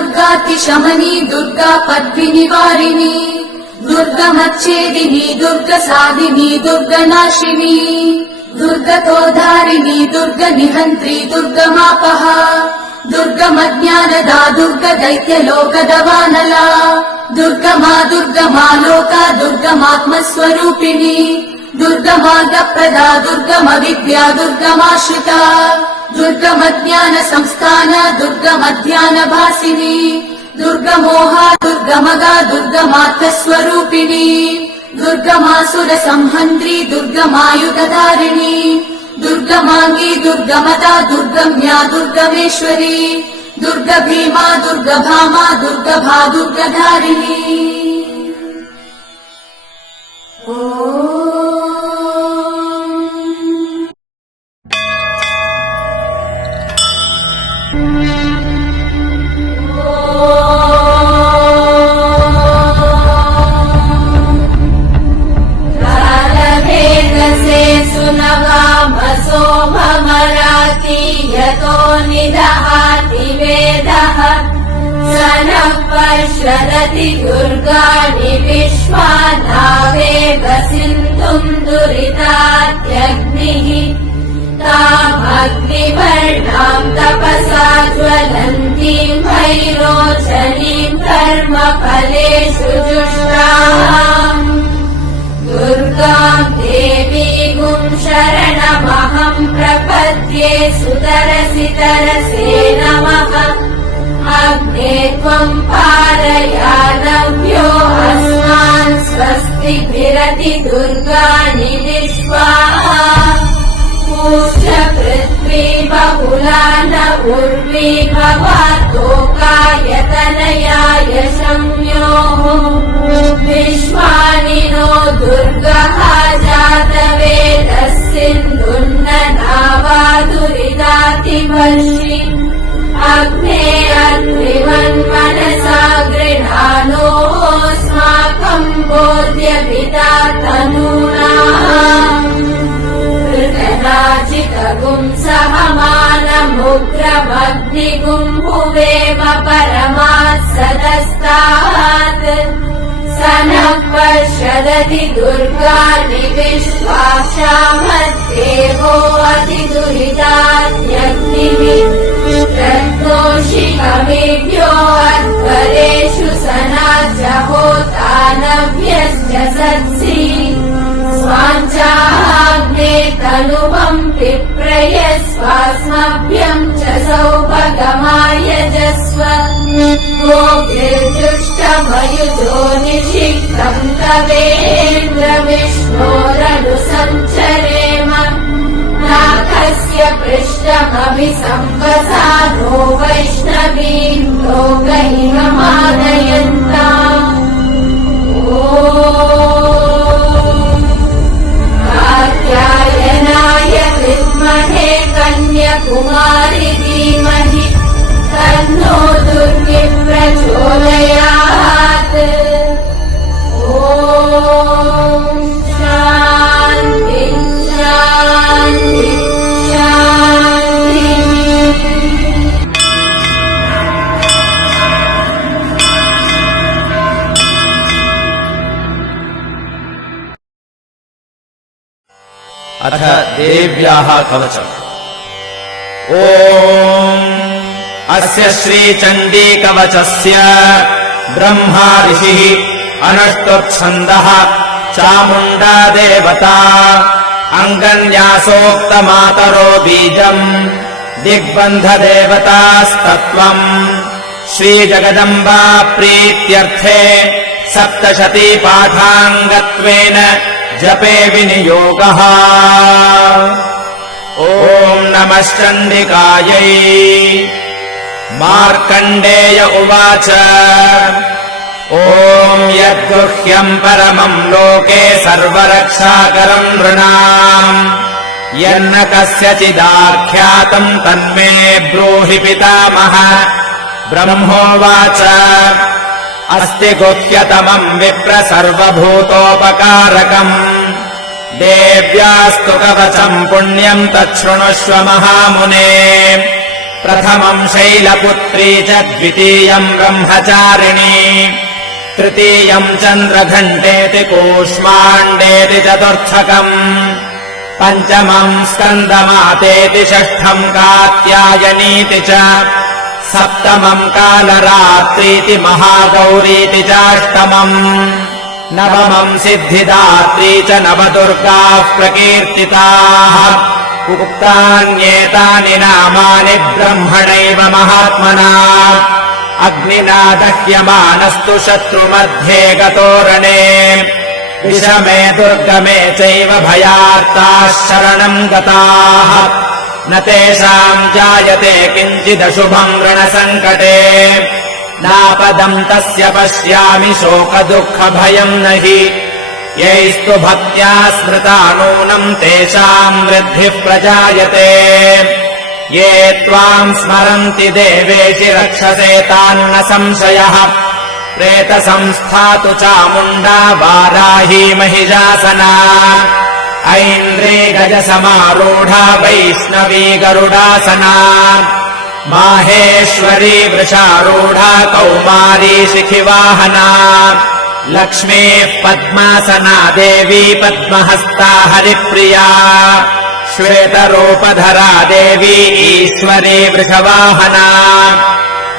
दुर्गातिशमनी दुर्गा पद्मिनिवारिणी दुर्गमच्छेदिनी दुर्गसाधिनी दुर्गनाशिनी दुर्गतोद्धारिणी दुर्गनिहन्त्री दुर्गमापः दुर्गमज्ञानदा दुर्गदैत्यलोकदवानला दुर्गमा दुर्गमा लोका दुर्गमात्मस्वरूपिणी दुर्गमार्गप्रदा दुर्गमविद्या दुर्गमाश्रिता दुर्गमज्ञानसंस्थान दुर्गमध्यानभासिनी दुर्गमोहा दुर्गमगा दुर्गमार्थस्वरूपिणी दुर्गमासुरसंहन्त्री दुर्गमायुधधारिणी दुर्गमाङ्गी दुर्गमदा दुर्गम्या दुर्गमेश्वरी दुर्गभीमा दुर्गभामा दुर्गभा दुर्गधारिणी यतो निदहाति वेदः स नः पश्यति दुर्गाणि विश्वानावेव सिन्धुम् दुरितात्यग्निः तामग्निवर्णाम् तपसा ज्वलन्तीम् भैरोचनीम् कर्मफलेषु जुष्टाम् दुर्गाम् देवीगुम् शरणमहम् प्रपद्ये सुतरसि तरसे नमः अग्ने त्वम् पारयानव्यो अस्मान् स्वस्तिभिरति दुर्गाणि विश्वाः पूष्य पृथ्वी बहुला न उर्वी भवातोकायतनयाय संयोः विश्वानि नो दुर्गः जातवेदः सिन्धुन्न नावादुरिदातिवर्षि अग्ने अग्निवन्मनसा गृहाणोऽस्माकम् बोध्यपिता तनूनाः कृतराजितगुम् सहमानमुग्रमग्निगुम् भुवेम परमात् सदस्तात् स नः पश्यदति दुर्गाणि विश्वाक्षामद्देवो अतिदुरितात्यग्निः प्रद्दोषिकमेभ्यो अध्वरेषु सनाजहोतानभ्यश्च सत्सि स्वाञ्चाग्ने तनुवम् पिप्रय स्वास्मभ्यम् च सौभगमायजस्व गोभिर्जुष्टमयुजो निषिक्तम् तवेन्द्र विष्णोरनुसञ्चरेम नाथस्य पृष्ठमभिसंवसानो वैष्णवीम् लोकैकमानयन्ताम् कात्यायनाय विद्महे कन्याकुमारी धीमहि तन्नो दुर्गे प्रचोदयात् ॐ शान्ति शान्ति शान्ति अथ देव्याः कवचम् ॐ अस्य श्रीचण्डीकवचस्य ब्रह्मा ऋषिः अनुष्टुप्छन्दः चामुण्डा देवता अङ्गन्यासोक्तमातरो बीजम् दिग्बन्धदेवतास्तत्त्वम् श्रीजगदम्बा प्रीत्यर्थे सप्तशती पाठाङ्गत्वेन जपे विनियोगः ॐ नमश्चण्डिकायै मार्कण्डेय उवाच ॐ यद्गुह्यम् परमम् लोके सर्वरक्षाकरम् नृणाम् यन्न कस्यचिदाख्यातम् तन्मे ब्रूहि पितामह ब्रह्मोवाच अस्ति गुह्यतमम् विप्र सर्वभूतोपकारकम् देव्यास्तु कवचम् पुण्यम् तच्छृणुष्व महामुने प्रथमम् शैलपुत्री च द्वितीयम् ब्रह्मचारिणी तृतीयम् चन्द्रघण्टेति कूष्माण्डेति चतुर्थकम् पञ्चमम् स्कन्दमातेति षष्ठम् कात्यायनीति च सप्तमम् कालरात्रीति महागौरीति चाष्टमम् नवमम् सिद्धिदात्री च नवदुर्गाः प्रकीर्तिताः उक्तान्येतानि नामानि ब्रह्मणैव महात्मना अग्निना दह्यमानस्तु शत्रुमध्ये गतोरणे विषमे दुर्गमे चैव भयार्ताः शरणम् गताः न तेषाम् जायते किञ्चिदशुभम् ऋणसङ्कटे नापदम् तस्य पश्यामि शोकदुःखभयम् न हि यैस्तु भक्त्या स्मृता नूनम् तेषाम् वृद्धिः प्रजायते ये त्वाम् स्मरन्ति देवेशि रक्षसे तान्न संशयः प्रेतसंस्थातु चामुण्डा वाराही महिषासना ऐन्द्री गजसमारूढा वैष्णवी गरुडासना माहेश्वरी वृषारूढा कौमारी शिखिवाहना लक्ष्मीः पद्मासना देवी पद्महस्ता हरिप्रिया श्वेतरूपधरा देवी ईश्वरी वृषवाहना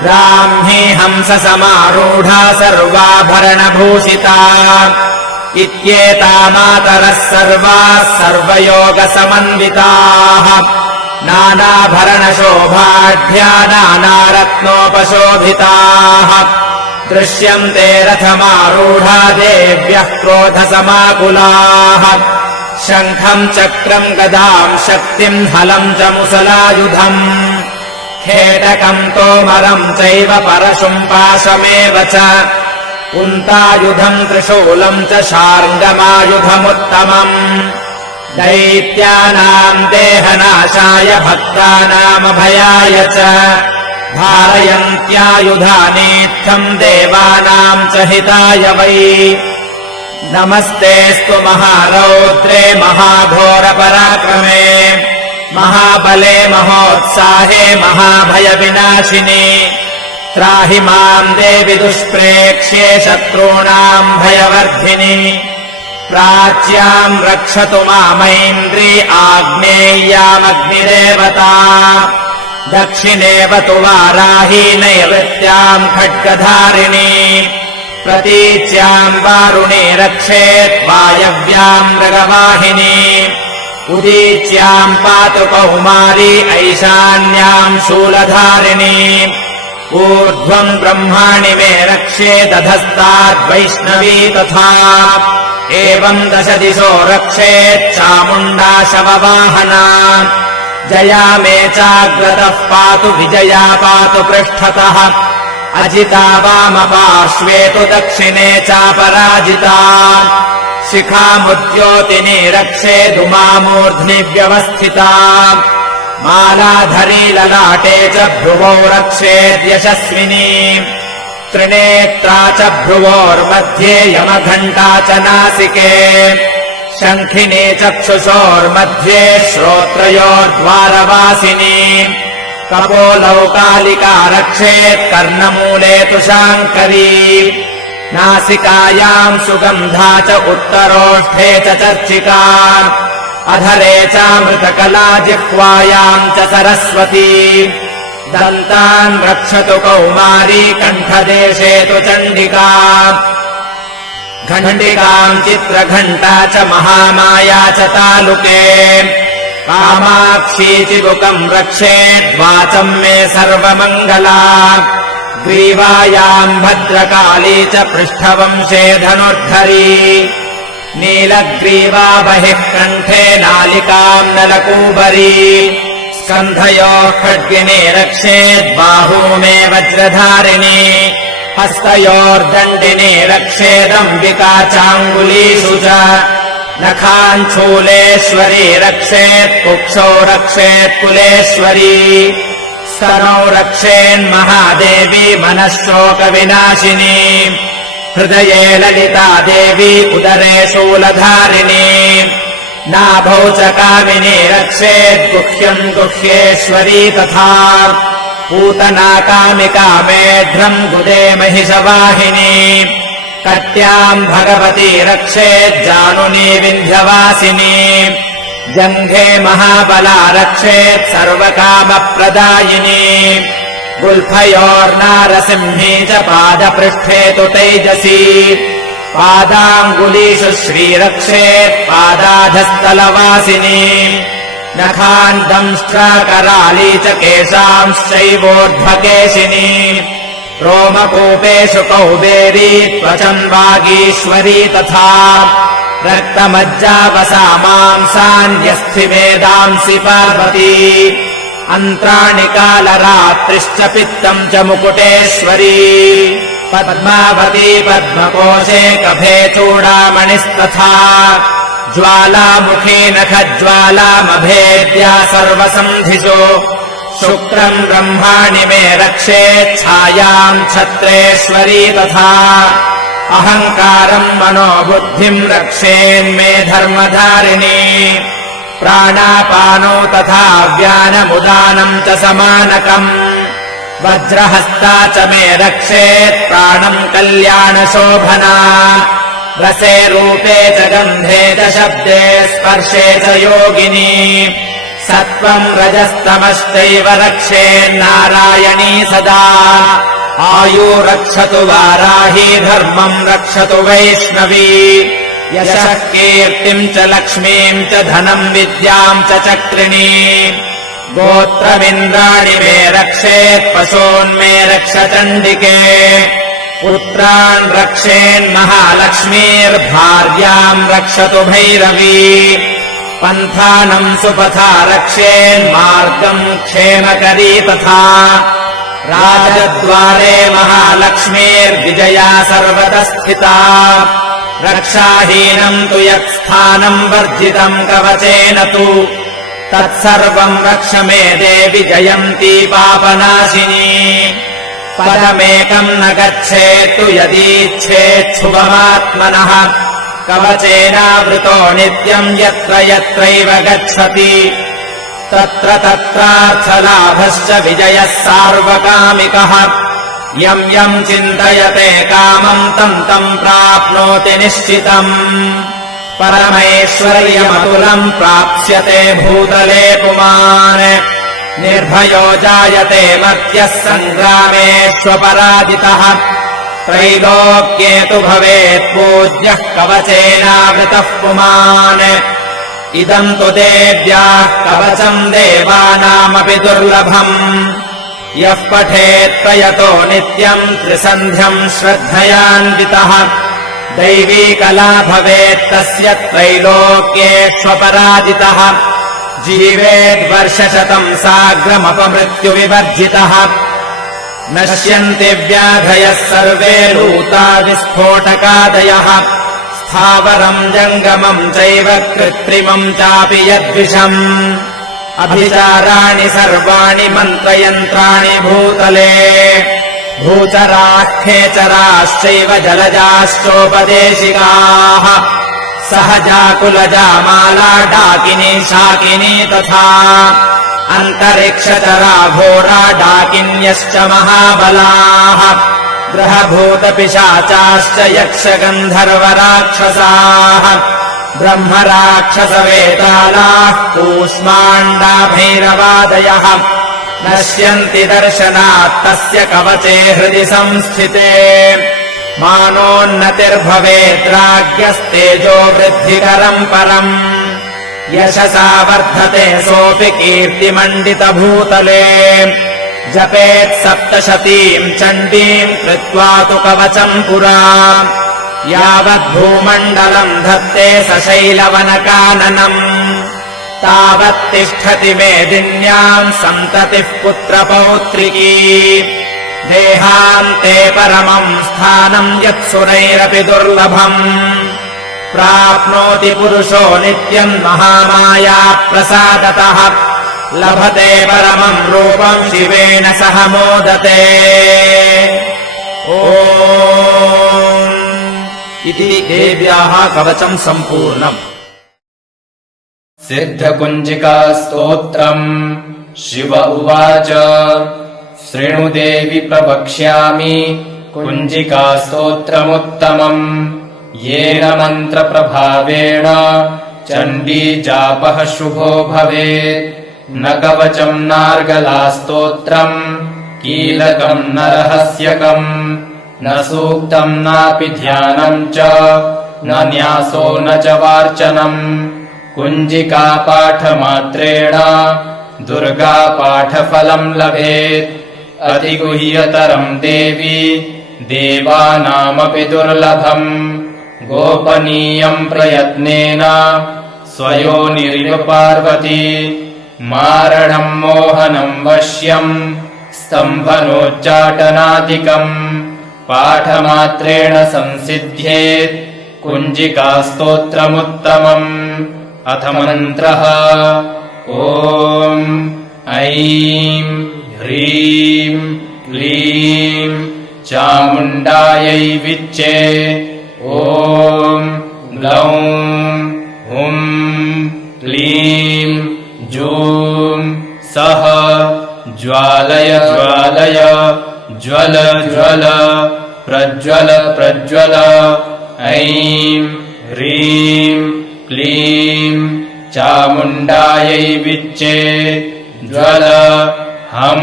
ब्राह्मी हंससमारूढा सर्वाभरणभूषिता इत्येता मातरः सर्वाः सर्वयोगसमन्विताः नानाभरणशोभाढ्या नानारत्नोपशोभिताः दृश्यन्ते रथमारूढा देव्यः क्रोधसमाकुलाः शङ्खम् चक्रम् गदाम् शक्तिम् हलम् च मुसलायुधम् खेटकम् तोमरम् चैव परशुम् पाशमेव च कुन्तायुधम् त्रिशूलम् च शार्ङ्गमायुधमुत्तमम् दैत्यानाम् देहनाशाय भक्तानामभयाय च धारयन्त्यायुधानीत्थम् देवानाम् च हिताय वै नमस्तेऽस्तु महारौद्रे महाघोरपराक्रमे महाबले महोत्साहे महाभयविनाशिनि त्राहि माम् देवि दुष्प्रेक्ष्ये शत्रूणाम् भयवर्धिनि प्राच्याम् रक्षतु मामैन्द्री आग्नेय्यामग्निदेवता दक्षिणेव तु वाराही नैऋत्याम् खड्गधारिणी प्रतीच्याम् वारुणी रक्षेत् वायव्याम् मृगवाहिनी उदीच्याम् पातु कौमारी ऐशान्याम् शूलधारिणी ऊर्ध्वम् ब्रह्माणि मे रक्षेदधस्ताद्वैष्णवी तथा एवम् 10 दिशो रक्षेत् चामुण्डा शववाहना जया मे चाग्रतः पातु विजया पातु पृष्ठतः अजिता वामपार्श्वे तु दक्षिणे चापराजिता शिखामुद्योतिनी रक्षेदुमामूर्ध्नि व्यवस्थिता मालाधरी ललाटे च भ्रुवौ रक्षेद्यशस्विनी त्रिनेत्रा च भ्रुवोर्मध्ये यमघण्टा च नासिके शङ्खिनी चक्षुषोर्मध्ये श्रोत्रयोर्द्वारवासिनी कपोलौ कालिका रक्षेत् कर्णमूले तु शाङ्करी नासिकायाम् सुगन्धा च उत्तरोष्ठे च चर्चिका अधरे चामृतकला जिह्वायाम् च सरस्वती दन्तान् रक्षतु कौमारी कण्ठदेशे तु चण्डिका घण्टिकाम् चित्रघण्टा च महामाया च तालुके कामाक्षी चिबुकम् रक्षेद्वाचम् मे सर्वमङ्गला ग्रीवायाम् भद्रकाली च पृष्ठवंशे धनुर्धरी नीलग्रीवा बहिः कण्ठे नालिकाम् नलकूबरी स्कन्धयोः खड्गिनी रक्षेद्बाहू मे वज्रधारिणी हस्तयोर्दण्डिनी रक्षेदम्बिका चाङ्गुलीषु च नखाञ्छूलेश्वरी रक्षेत् कुक्षौ रक्षेत् कुलेश्वरी स्तनौ रक्षेन्महादेवी मनःशोकविनाशिनी हृदये ललिता देवी उदरे शूलधारिणी नाभौ च कामिनी रक्षेत् गुह्यम् गुह्येश्वरी तथा पूतना कामिका मेढ्रम् गुदे महिषवाहिनी कट्याम् भगवती रक्षेज्जानुनी विन्ध्यवासिनी जङ्घे महाबला रक्षेत् सर्वकामप्रदायिनी गुल्फयोर्नारसिंही च पादपृष्ठे तु तैजसी पादाङ्गुलीषु श्रीरक्षेत् पादाधस्तलवासिनी नखान्दंष्ट्राकराली च केशांश्चैवोर्ध्वकेशिनी रोमकूपेषु कौबेरी त्वचम् वागीश्वरी तथा रक्तमज्जावसा मांसान्यस्थिमेदांसि पार्वती अन्त्राणि कालरात्रिश्च पित्तम् च मुकुटेश्वरी पद्मावती पद्मकोशे कफे चूडामणिस्तथा ज्वालामुखी नखज्वालामभेद्या सर्वसन्धिषु शुक्रम् ब्रह्माणि मे रक्षेत् छायाम् छत्रेश्वरी तथा अहङ्कारम् मनोबुद्धिम् रक्षेन्मे धर्मधारिणी प्राणापानो तथा व्यानमुदानम् च समानकम् वज्रहस्ता च मे रक्षेत् प्राणम् कल्याणशोभना रसे रूपे च गन्धे च शब्दे स्पर्शे च योगिनी सत्त्वम् रजस्तमश्चैव रक्षेन्नारायणी सदा आयु रक्षतु वाराही धर्मम् रक्षतु वैष्णवी यशः कीर्तिम् च लक्ष्मीम् च धनम् विद्याम् च चक्रिणी गोत्रमिन्द्राणि मे रक्षेत् पशून्मे रक्ष चण्डिके पुत्रान् रक्षेन्महालक्ष्मीर्भार्याम् रक्षतु भैरवी पन्थानम् सुपथा रक्षेन्मार्गम् क्षेमकरी तथा राजद्वारे महालक्ष्मीर्विजया सर्वतः स्थिता रक्षाहीनम् तु यत्स्थानम् वर्जितम् कवचेन तु तत्सर्वम् रक्ष मे देवि जयन्ती पापनाशिनी पदमेकम् न गच्छेत्तु यदीच्छेत् शुभमात्मनः कवचेनावृतो नित्यम् यत्र यत्रैव गच्छति तत्र तत्रार्थलाभश्च विजयः सार्वकामिकः यम् यम् चिन्तयते कामम् तम् तम् प्राप्नोति निश्चितम् परमैश्वर्यमतुलम् प्राप्स्यते भूतले पुमान् निर्भयो जायते मर्त्यः सङ्ग्रामेष्वपराजितः त्रैलोक्ये तु भवेत् पूज्यः कवचेनावृतः पुमान् इदम् तु देव्याः कवचम् देवानामपि दुर्लभम् यः पठेत् प्रयतो नित्यम् त्रिसन्ध्यम् श्रद्धयान्वितः दैवी कला भवेत् तस्य त्रैलोक्येष्वपराजितः जीवेद्वर्षशतम् साग्रमपमृत्युविवर्जितः नश्यन्ति व्याधयः सर्वे लूता विस्फोटकादयः स्थावरम् जङ्गमम् चैव कृत्रिमम् चापि यद्विषम् अभिचाराणि सर्वाणि मन्त्रयन्त्राणि भूतले भूचराः खेचराश्चैव जलजाश्चोपदेशिकाः सहजाकुलजा माला डाकिनी शाकिनी तथा अन्तरिक्षचरा घोरा डाकिन्यश्च महाबलाः ग्रहभूतपिशाचाश्च यक्षगन्धर्वराक्षसाः ब्रह्मराक्षसवेतालाः कूष्माण्डाभैरवादयः नश्यन्ति दर्शनात् तस्य कवचे हृदि संस्थिते मानोन्नतिर्भवेद्राज्ञस्तेजो वृद्धिकरम् परम् यशसा वर्धते सोऽपि कीर्तिमण्डितभूतले जपेत् सप्तशतीम् चण्डीम् कृत्वा तु कवचम् पुरा यावद्भूमण्डलम् धत्ते सशैलवनकाननम् तावत्तिष्ठति मेदिन्याम् सन्ततिः पुत्रपौत्रिकी देहान्ते परमम् स्थानम् यत्सुरैरपि दुर्लभम् प्राप्नोति पुरुषो नित्यम् महामाया प्रसादतः लभते परमम् रूपम् शिवेन सह मोदते ॐ इति देव्याः कवचम् सम्पूर्णम् सिद्धकुञ्जिका स्तोत्रम् शिव उवाच शृणु देवि प्रवक्ष्यामि कुञ्जिकास्तोत्रमुत्तमम् येन मन्त्रप्रभावेण चण्डी जापः शुभो भवेत् न कवचम् नार्गलास्तोत्रम् कीलकम् न रहस्यकम् न सूक्तम् नापि ध्यानम् च न न्यासो न च वार्चनम् कुञ्जिकापाठमात्रेण दुर्गापाठफलम् लभेत् अतिगुह्यतरम् देवी देवानामपि दुर्लभम् गोपनीयम् प्रयत्नेन स्वयोनिरिव पार्वती मारणम् मोहनम् वश्यम् स्तम्भनोच्चाटनादिकम् पाठमात्रेण संसिद्ध्येत् कुञ्जिकास्तोत्रमुत्तमम् अथ मन्त्रः ॐ ऐं ह्रीं क्लीं चामुण्डायै विच्चे ॐ ग्लौं हुं क्लीं जूं सः ज्वालय ज्वालय ज्वल ज्वल प्रज्वल प्रज्वल ऐं ह्रीं क्लीं चामुण्डायै विच्चे ज्वल हं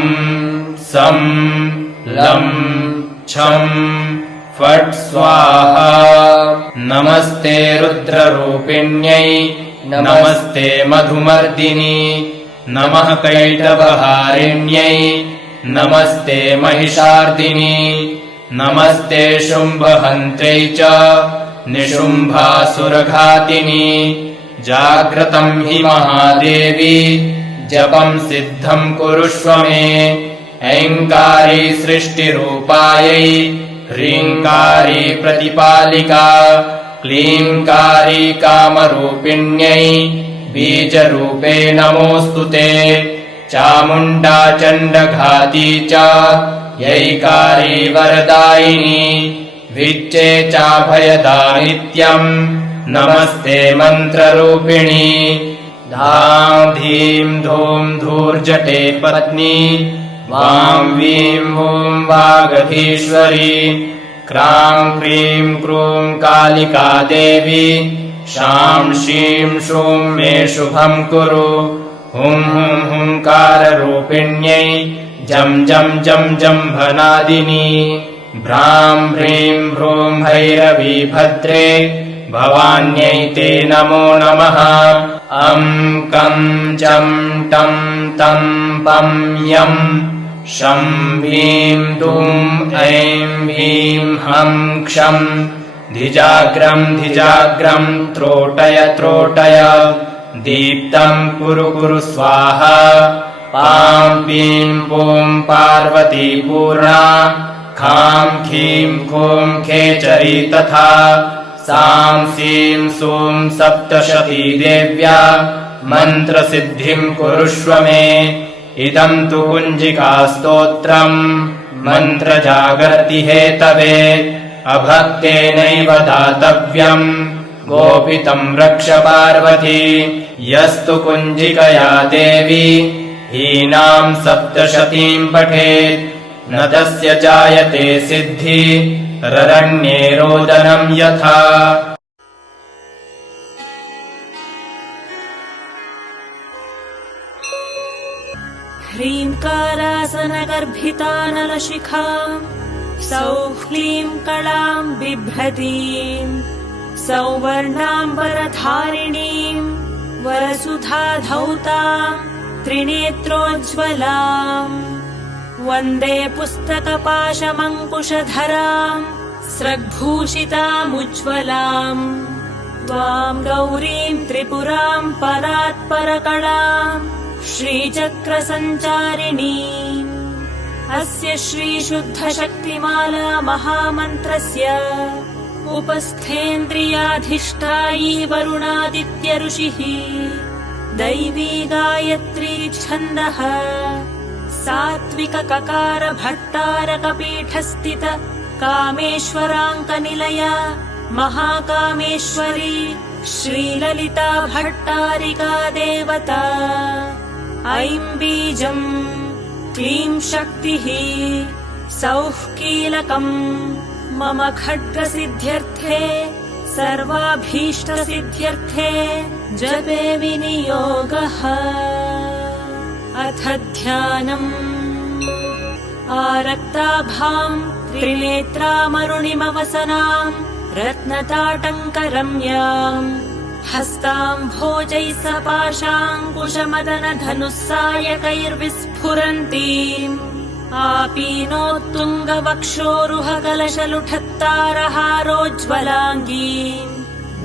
सं लं छं फट् स्वाहा नमस्ते रुद्ररूपिण्यै नमस्ते मधुमर्दिनी नमः कैटभहारिण्यै नमस्ते महिषार्दिनी नमस्ते शुम्भहन्त्यै च निशुम्भासुरघातिनी जाग्रतम् हि महादेवी जपम् सिद्धम् कुरुष्व मे ऐङ्कारी सृष्टिरूपायै ह्रीङ्कारी प्रतिपालिका क्लीङ्कारी कामरूपिण्यै बीजरूपे नमोऽस्तु ते चामुण्डा चण्डघाती च यैकारी वरदायिनी विच्चे चाभयदा नित्यम् नमस्ते मन्त्ररूपिणी धां धीं धूं धूर्जटे पत्नी वां वीं वूं वागधीश्वरी क्रां क्रीं क्रूं कालिका देवी शां शीं शूं मे शुभम् कुरु हुं हुं हुंकाररूपिण्यै जं जं जं जम्भनादिनी भ्रां ह्रीं भ्रूं भैरवी भद्रे भवान्यै ते नमो नमः अं कं चं टं तं पं यं शं ह्रीं दुं ऐं ह्रीं हं क्षं धिजाग्रं धिजाग्रं त्रोटय त्रोटय दीप्तं कुरु कुरु स्वाहा पां पीं पूं पार्वती पूर्णा खां खीं खूं खेचरी तथा सां सीं सूं सप्तशती देव्या मन्त्रसिद्धिम् कुरुष्व मे इदम् तु कुञ्जिकास्तोत्रम् मन्त्रजागर्ति हेतवे अभक्तेनैव दातव्यम् गोपितम् रक्ष पार्वती यस्तु कुञ्जिकया देवी हीनाम् सप्तशतीम् पठेत् न तस्य जायते सिद्धि ररण्ये रोदनम् यथा ह्रीङ्कारासनगर्भितानलशिखाम् सौः क्लीं कलाम् बिभ्रतीम् सौवर्णाम्बरधारिणीम् वरसुधाधौताम् त्रिनेत्रोज्ज्वलाम् वन्दे पुस्तकपाशमङ्कुशधराम् स्रग्भूषितामुज्ज्वलाम् त्वाम् गौरीम् त्रिपुराम् परात्परकलाम् श्रीचक्रसञ्चारिणीम् अस्य श्रीशुद्धशक्तिमाला महामन्त्रस्य उपस्थेन्द्रियाधिष्ठायी वरुणादित्य ऋषिः दैवी गायत्री छन्दः सात्विक ककार भट्टारकपीठस्थित कामेश्वराङ्कनिलया महाकामेश्वरी श्रीललिता भट्टारिका देवता ऐं बीजम् क्लीं शक्तिः सौः कीलकम् मम खड्गसिद्ध्यर्थे सर्वाभीष्टसिद्ध्यर्थे जपे विनियोगः। अथ ध्यानम् आरक्ताभाम् त्रिनेत्रामरुणिमवसनाम् रत्नताटङ्करम्याम् हस्ताम् भोजैः सपाशाङ्कुशमदनधनुः सायकैर्विस्फुरन्तीम् आपीनोत्तुङ्गवक्षोरुहकलशलुठत्तारहारोज्ज्वलाङ्गीम्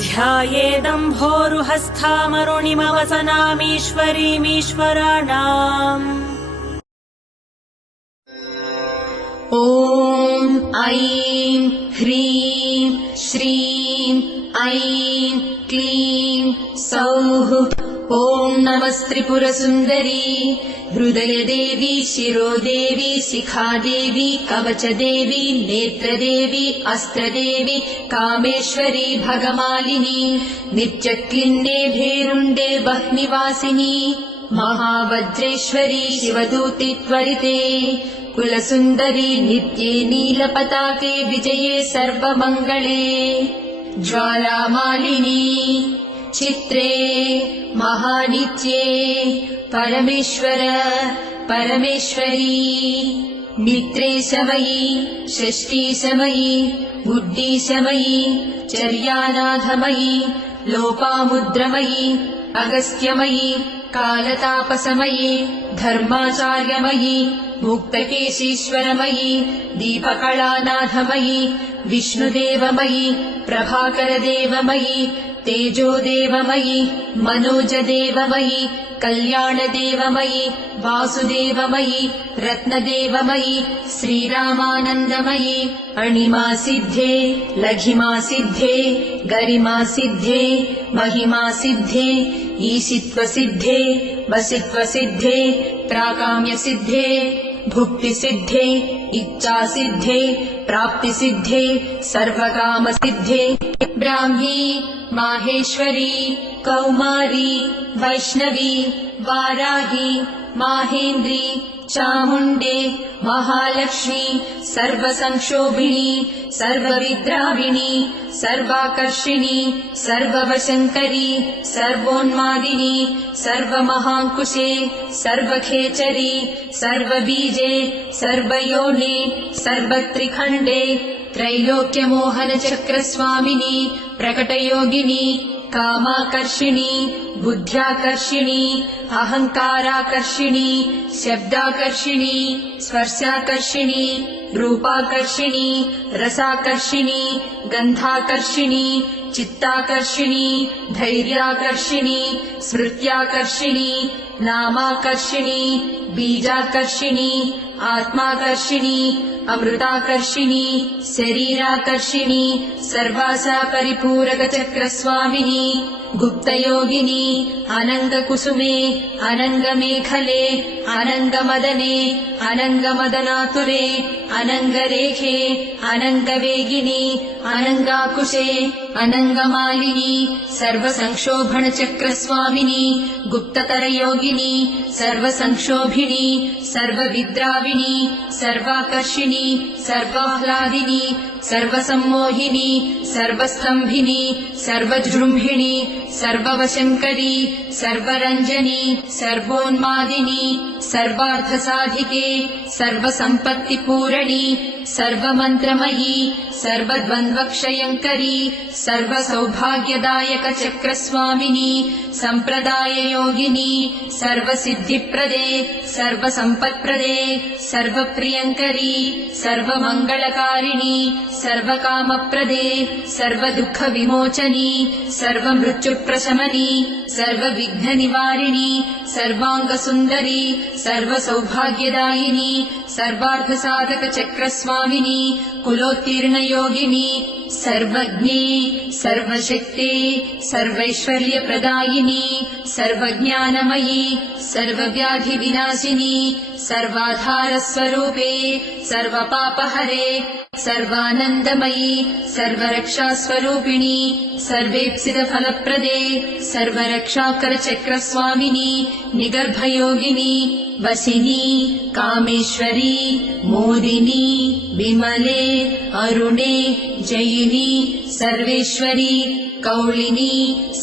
ध्यायेदम्भोरुहस्थामरुणिमवसनामीश्वरीमीश्वराणाम्। ॐ ऐं ह्रीं श्रीं ऐं क्लीं सौः। ॐ नमस्त्रिपुरसुन्दरी हृदयदेवी शिरोदेवी शिखादेवी कवचदेवी नेत्रदेवी अस्त्रदेवी कामेश्वरी भगमालिनी नित्यक्लिन्ने भेरुण्डे वह्निवासिनी महावज्रेश्वरी शिवदूति त्वरिते कुलसुन्दरी नित्ये नीलपताके विजये सर्वमङ्गले ज्वालामालिनी चित्रे महानित्ये परमेश्वर परमेश्वरी मित्रे समयी षष्ठी समयी बुद्धि समयी चर्यानाथमयी लोपामुद्रमयी अगस्त्यमयी कालतापसमयी धर्माचार्यमयी मुक्तकेशीश्वरमयी दीपकलानाथमयी विष्णुदेवमयी प्रभाकरदेवमयी तेजोदेवमयी मनोजदेवमयी कल्याणदेवमयी वासुदेवमयी रत्नदेवमयी श्रीरामानन्दमयी अणिमासिद्धे लघिमासिद्धे गरिमासिद्धे महिमासिद्धे ईशित्वसिद्धे वसित्वसिद्धे प्राकाम्यसिद्धे भुक्तिसिद्धे इच्छासिद्धे प्राप्तिसिद्धे सर्वकामसिद्धे ब्राह्मी माहेश्वरी कौमारी वैष्णवी वाराही माहेन्द्री चामुण्डे महालक्ष्मी सर्वसंक्षोभिणी सर्वविद्राविणी सर्वाकर्षिणी सर्ववशङ्करी सर्वोन्मादिनी सर्वमहाङ्कुशे सर्वखेचरी सर्वबीजे सर्वयोनि सर्वत्रिखण्डे त्रैलोक्यमोहनचक्रस्वामिनी प्रकटयोगिनी कामाकर्षिणी बुद्ध्याकर्षिणी अहङ्काराकर्षिणी शब्दाकर्षिणी स्पर्शाकर्षिणी रूपाकर्षिणी रसाकर्षिणी गन्धाकर्षिणी चित्ताकर्षिणी धैर्याकर्षिणी स्मृत्याकर्षिणी नामाकर्षिणी बीजाकर्षिणी आत्माकर्षिणी अमृताकर्षिणी शरीराकर्षिणी सर्वासा परिपूरकचक्रस्वामिनी गुप्तयोगिनी अनङ्गकुसुमे अनङ्गमेखले अनङ्गमदने अनङ्गमदनातुरे अनङ्गरेखे अनङ्गवेगिनी अनङ्गाकुशे अनङ्गमालिनी सर्वसंक्षोभणचक्रस्वामिनी गुप्ततरयोगिनी सर्वसंक्षोभिणी सर्वविद्राविणी सर्वाकर्षिणी सर्वाह्लादिनी सर्वसम्मोहिनी सर्वस्तम्भिनी सर्वजृम्भिणी सर्ववशङ्करी सर्वरञ्जनी सर्वोन्मादिनी सर्वार्थसाधिके सर्वसम्पत्तिपूरणी सर्वमन्त्रमयी सर्वद्वन्द्वक्षयङ्करी सर्वसौभाग्यदायकचक्रस्वामिनी सम्प्रदाययोगिनी सर्वसिद्धिप्रदे सर्वसम्पत्प्रदे सर्वप्रियङ्करी सर्वमङ्गलकारिणी सर्वकामप्रदे सर्वदुःखविमोचनी सर्वमृत्युप्रशमनी सर्वविघ्ननिवारिणी सर्वाङ्गसुन्दरी सर्वसौभाग्यदायिनी सर्वार्थसाधकचक्रस्वामिनी कुलोत्तीर्णयोगिनी सर्वज्ञे सर्वशक्ते सर्वैश्वर्यप्रदायिनी सर्वज्ञानमयी सर्वव्याधिविनाशिनी सर्वाधारस्वरूपे सर्वपापहरे सर्वानन्दमयी सर्वरक्षास्वरूपिणी सर्वेप्सितफलप्रदे सर्वरक्षाकरचक्रस्वामिनी निगर्भयोगिनी वसिनी कामेश्वरी मोदिनी विमले अरुणे जयिनी सर्वेश्वरी कौलिनी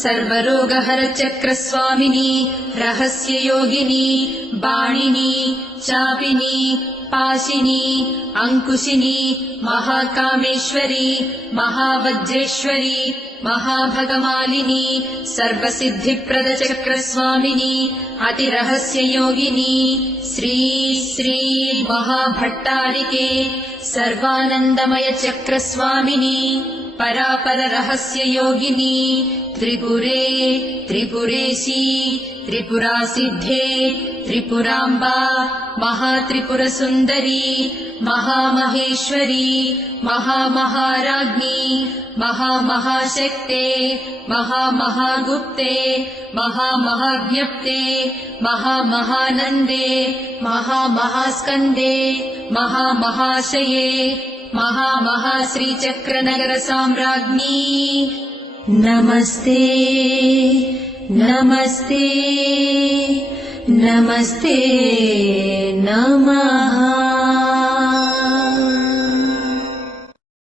सर्वरोगहरचक्रस्वामिनी रहस्ययोगिनी बाणिनी चापिनी पाशिनी अंकुशिनी महाकामेश्वरी महावज्रेश्वरी महाभगमालिनी सर्वसिद्धिप्रदचक्रस्वामिनी अतिरहस्ययोगिनी श्री श्री महाभट्टारिके सर्वानन्दमयचक्रस्वामिनी परापररहस्ययोगिनी त्रिपुरे त्रिपुरेशी त्रिपुरासिद्धे त्रिपुराम्बा महात्रिपुरसुन्दरी महामहेश्वरी महामहाराज्ञी महामहाशक्ते महामहागुप्ते महामहाज्ञप्ते महामहानन्दे महामहास्कन्दे महामहाशये महामहाश्रीचक्रनगरसाम्राज्ञी नमस्ते नमस्ते नमस्ते नमः।